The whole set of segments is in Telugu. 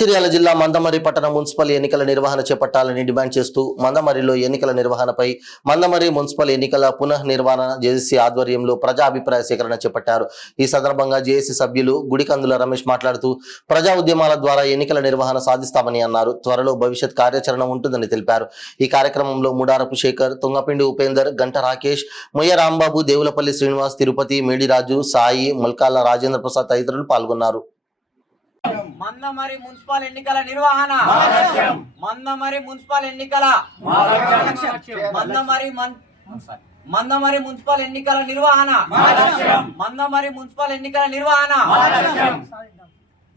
మంచిర్యాల జిల్లా మందమర్రి పట్టణ మున్సిపల్ ఎన్నికల నిర్వహణ చేపట్టాలని డిమాండ్ చేస్తూ మందమర్రిలో ఎన్నికల నిర్వహణపై మందమర్రి మున్సిపల్ ఎన్నికల పునఃనిర్వహణ జేఏసీ ఆధ్వర్యంలో ప్రజా అభిప్రాయ సేకరణ చేపట్టారు. ఈ సందర్భంగా జేఏసీ సభ్యులు గుడికందుల రమేష్ మాట్లాడుతూ ప్రజా ఉద్యమాల ద్వారా ఎన్నికల నిర్వహణ సాధిస్తామని అన్నారు. త్వరలో భవిష్యత్ కార్యాచరణ ఉంటుందని తెలిపారు. ఈ కార్యక్రమంలో ముడారపు శేఖర్, తుంగపిండి ఉపేందర్, గంట రాకేష్, మొయ్య రాంబాబు, దేవులపల్లి శ్రీనివాస్, తిరుపతి, మేడిరాజు, సాయి, మల్కాల రాజేంద్ర ప్రసాద్ తదితరులు పాల్గొన్నారు. మందమర్రి మున్సిపల్ ఎన్నికల నిర్వహణ మందమర్రి మున్సిపల్ ఎన్నికల మందమర్రి మున్సిపల్ ఎన్నికల నిర్వహణ మందమర్రి మున్సిపల్ ఎన్నికల నిర్వహణ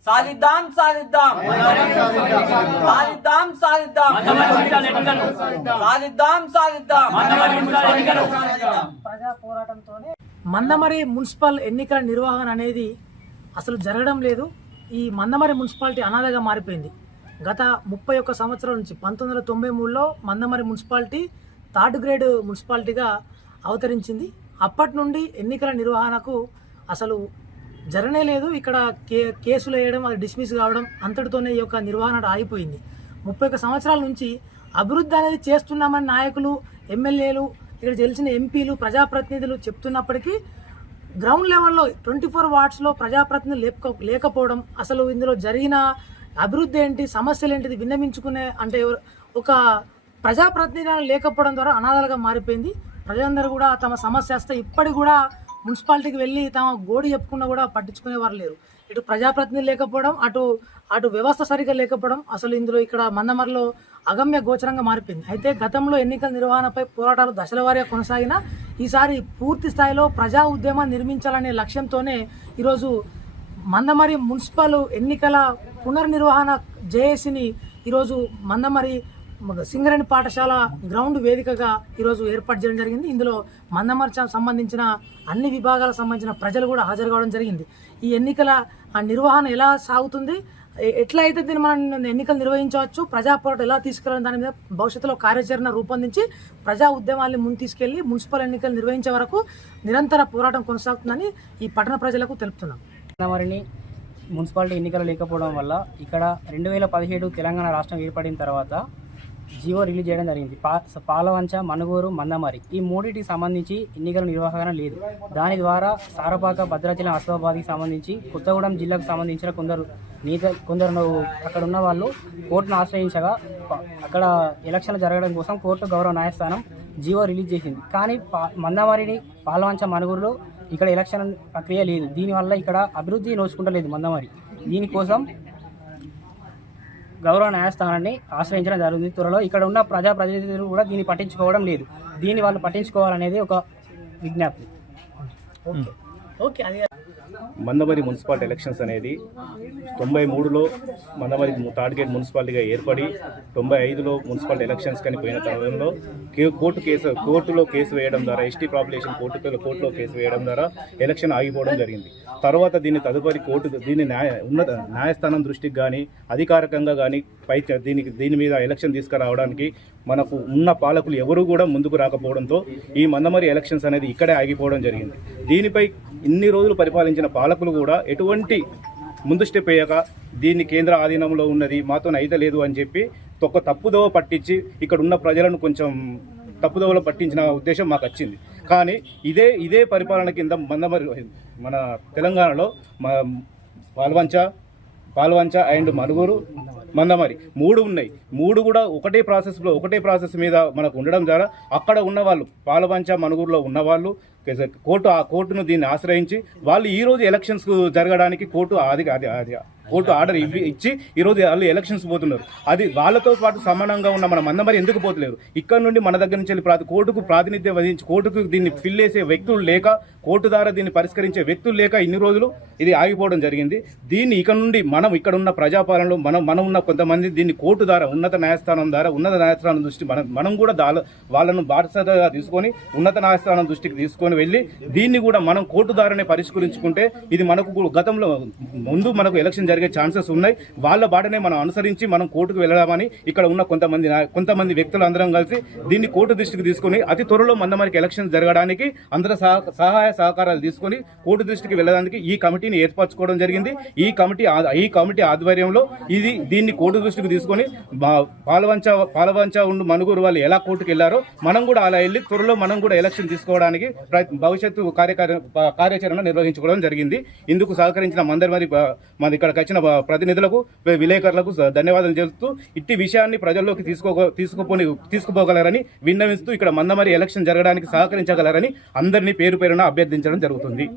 సాధిద్దాం సాధిద్దాం సాధిద్దాం సాధిద్దాం సాధిద్దాం సాధిద్దాం ప్రజా పోరాటంతోనే మందమర్రి మున్సిపల్ ఎన్నికల నిర్వహణ అనేది అసలు జరగడం లేదు. ఈ మందమర్రి మున్సిపాలిటీ అనాథగా మారిపోయింది. గత 31 సంవత్సరాల నుంచి 1993లో మందమర్రి మున్సిపాలిటీ థర్డ్ గ్రేడ్ మున్సిపాలిటీగా అవతరించింది. అప్పటి నుండి ఎన్నికల నిర్వహణకు అసలు జరగనే లేదు. ఇక్కడ కేసులు వేయడం, అది డిస్మిస్ కావడం, అంతటితోనే ఈ యొక్క నిర్వహణ ఆగిపోయింది. 31 సంవత్సరాల నుంచి అభివృద్ధి అనేది చేస్తున్నామని నాయకులు, ఎమ్మెల్యేలు, ఇక్కడ గెలిచిన ఎంపీలు, ప్రజాప్రతినిధులు చెప్తున్నప్పటికీ గ్రౌండ్ లెవెల్లో 24 వార్డ్స్లో ప్రజాప్రతినిధులు లేకపోవడం, అసలు ఇందులో జరిగిన అభివృద్ధి ఏంటి, సమస్యలు ఏంటిది విన్నవించుకునే అంటే ఒక ప్రజాప్రతినిధులు లేకపోవడం ద్వారా అనాథలుగా మారిపోయింది. ప్రజలందరూ కూడా తమ సమస్య వస్తే ఇప్పటికి కూడా మున్సిపాలిటీకి వెళ్ళి తమ గోడి చెప్పుకున్నా కూడా పట్టించుకునేవారు లేరు. ఇటు ప్రజాప్రతినిధులు లేకపోవడం, అటు వ్యవస్థ సరిగ్గా లేకపోవడం, అసలు ఇందులో ఇక్కడ మందమర్రిలో అగమ్య గోచరంగా మారిపోయింది. అయితే గతంలో ఎన్నికల నిర్వహణపై పోరాటాలు దశల వారీగా కొనసాగినా ఈసారి పూర్తి స్థాయిలో ప్రజా ఉద్యమాన్ని నిర్మించాలనే లక్ష్యంతోనే ఈరోజు మందమర్రి మున్సిపల్ ఎన్నికల పునర్నిర్వహణ జేఏసీని ఈరోజు మందమర్రి సింగరేణి పాఠశాల గ్రౌండ్ వేదికగా ఈరోజు ఏర్పాటు చేయడం జరిగింది. ఇందులో మందమర్రి సంబంధించిన అన్ని విభాగాలకు సంబంధించిన ప్రజలు కూడా హాజరు కావడం జరిగింది. ఈ ఎన్నికల నిర్వహణ ఎలా సాగుతుంది, ఎట్లా అయితే దీన్ని మనం ఎన్నికలు నిర్వహించవచ్చు, ప్రజా పోరాటం ఎలా తీసుకెళ్ళాలని దాని మీద భవిష్యత్తులో కార్యాచరణ రూపొందించి ప్రజా ఉద్యమాన్ని ముందు తీసుకెళ్లి మున్సిపల్ ఎన్నికలు నిర్వహించే వరకు నిరంతర పోరాటం కొనసాగుతుందని ఈ పట్టణ ప్రజలకు తెలుపుతున్నాం. మందమర్రిని మున్సిపాలిటీ ఎన్నికలు లేకపోవడం వల్ల ఇక్కడ 2017 తెలంగాణ రాష్ట్రం ఏర్పడిన తర్వాత జీవో రిలీజ్ చేయడం జరిగింది. పాలవంచ, మనుగూరు, మందమర్రి ఈ మూడింటికి సంబంధించి ఎన్నికల నిర్వహణ లేదు. దాని ద్వారా సారపాక, భద్రాచలం, ఆసిఫాబాద్కి సంబంధించి కొత్తగూడెం జిల్లాకు సంబంధించిన కొందరు అక్కడ ఉన్న వాళ్ళు కోర్టును ఆశ్రయించగా అక్కడ ఎలక్షన్లు జరగడం కోసం కోర్టు గౌరవ న్యాయస్థానం జీవో రిలీజ్ చేసింది. కానీ మందమర్రిని, పాలవంచ, మనుగూరులో ఇక్కడ ఎలక్షన్ ప్రక్రియ లేదు. దీనివల్ల ఇక్కడ అభివృద్ధి నోచుకుంటలేదు మందమర్రి. దీనికోసం గౌరవ న్యాయస్థానాన్ని ఆశ్రయించడం జరుగుతుంది. త్వరలో ఇక్కడ ఉన్న ప్రజాప్రతినిధులు కూడా దీన్ని పట్టించుకోవడం లేదు. దీన్ని వాళ్ళు పట్టించుకోవాలనేది ఒక విజ్ఞప్తి. మందమర్రి మున్సిపాలిటీ ఎలక్షన్స్ అనేది 93లో మందమర్రి థర్డ్ గ్రేడ్ మున్సిపాలిటీగా ఏర్పడి 95లో మున్సిపాలిటీ ఎలక్షన్స్ కానీ పోయిన తరుణంలో కోర్టులో కేసు వేయడం ద్వారా, ఎస్టీ పాపులేషన్ కోర్టులో కేసు వేయడం ద్వారా ఎలక్షన్ ఆగిపోవడం జరిగింది. తర్వాత దీన్ని తదుపరి దీన్ని ఉన్నత న్యాయస్థానం దృష్టికి కానీ అధికారికంగా కానీ దీని మీద ఎలక్షన్ తీసుకురావడానికి మనకు ఉన్న పాలకులు ఎవరూ కూడా ముందుకు రాకపోవడంతో ఈ మందమర్రి ఎలక్షన్స్ అనేది ఇక్కడే ఆగిపోవడం జరిగింది. దీనిపై ఇన్ని రోజులు పరిపాలించిన పాలకులు కూడా ఎటువంటి ముందు స్టెప్ వేయక దీన్ని కేంద్ర ఆధీనంలో ఉన్నది, మాతో అయితే లేదు అని చెప్పి ఒక తప్పుదోవ పట్టించి ఇక్కడ ఉన్న ప్రజలను కొంచెం తప్పుదోవలో పట్టించిన ఉద్దేశం మాకు వచ్చింది. కానీ ఇదే పరిపాలన కింద మందమర్రి మన తెలంగాణలో పాల్వంచ అండ్ మనుగూరు, మందమర్రి 3 ఉన్నాయి. 3 కూడా ఒకటే ప్రాసెస్ మీద మనకు ఉండడం ద్వారా అక్కడ ఉన్న వాళ్ళు, పాల్వంచ, మనుగూరులో ఉన్నవాళ్ళు కోర్టును దీన్ని ఆశ్రయించి వాళ్ళు ఈరోజు ఎలక్షన్స్ జరగడానికి కోర్టు ఆర్డర్ ఇచ్చి ఈరోజు వాళ్ళు ఎలక్షన్స్ పోతున్నారు. అది వాళ్ళతో పాటు సమానంగా ఉన్న మన మందమర్రి ఎందుకు పోతలేరు? ఇక్కడ నుండి మన దగ్గర నుంచి వెళ్ళి కోర్టుకు ప్రాతినిధ్యం వహించి కోర్టుకు దీన్ని ఫిల్ చేసే వ్యక్తులు లేక, కోర్టు ద్వారా దీన్ని పరిష్కరించే వ్యక్తులు లేక ఇన్ని రోజులు ఇది ఆగిపోవడం జరిగింది. దీన్ని ఇక నుండి మనం ఇక్కడ ఉన్న ప్రజాపాలనలో మనం ఉన్న కొంతమంది దీన్ని కోర్టు ద్వారా, ఉన్నత న్యాయస్థానం దృష్టి మనం కూడా వాళ్ళను బాధ్యతగా తీసుకొని ఉన్నత న్యాయస్థానం దృష్టికి తీసుకొని తీసుకొని వెళ్ళి దీన్ని కూడా మనం కోర్టు ద్వారానే పరిష్కరించుకుంటే ఇది మనకు గతంలో ముందు మనకు ఎలక్షన్ జరిగే ఛాన్సెస్ ఉన్నాయి. వాళ్ళ బాటనే మనం అనుసరించి మనం కోర్టుకు వెళ్ళామని ఇక్కడ ఉన్న కొంతమంది వ్యక్తులు అందరం కలిసి దీన్ని కోర్టు దృష్టికి తీసుకుని అతి త్వరలో మందమరికి ఎలక్షన్ జరగడానికి అందరూ సహాయ సహకారాలు తీసుకొని కోర్టు దృష్టికి వెళ్ళడానికి ఈ కమిటీని ఏర్పరచుకోవడం జరిగింది. ఈ కమిటీ ఆధ్వర్యంలో దీన్ని కోర్టు దృష్టికి తీసుకొని పాలవంచ ఉండు మనుగురు వాళ్ళు ఎలా కోర్టుకు వెళ్లారో మనం కూడా అలా వెళ్ళి త్వరలో మనం కూడా ఎలక్షన్ తీసుకోవడానికి భవిష్యత్తు కార్యాచరణ నిర్వహించుకోవడం జరిగింది. ఇందుకు సహకరించిన మన ఇక్కడికి వచ్చిన ప్రతినిధులకు విలేకరులకు ధన్యవాదాలు చెబుతూ ఇట్టి విషయాన్ని ప్రజల్లోకి తీసుకుపోగలరని విన్నవిస్తూ ఇక్కడ మందమరి ఎలక్షన్ జరగడానికి సహకరించగలరని అందరినీ పేరు పేరున అభ్యర్థించడం జరుగుతుంది.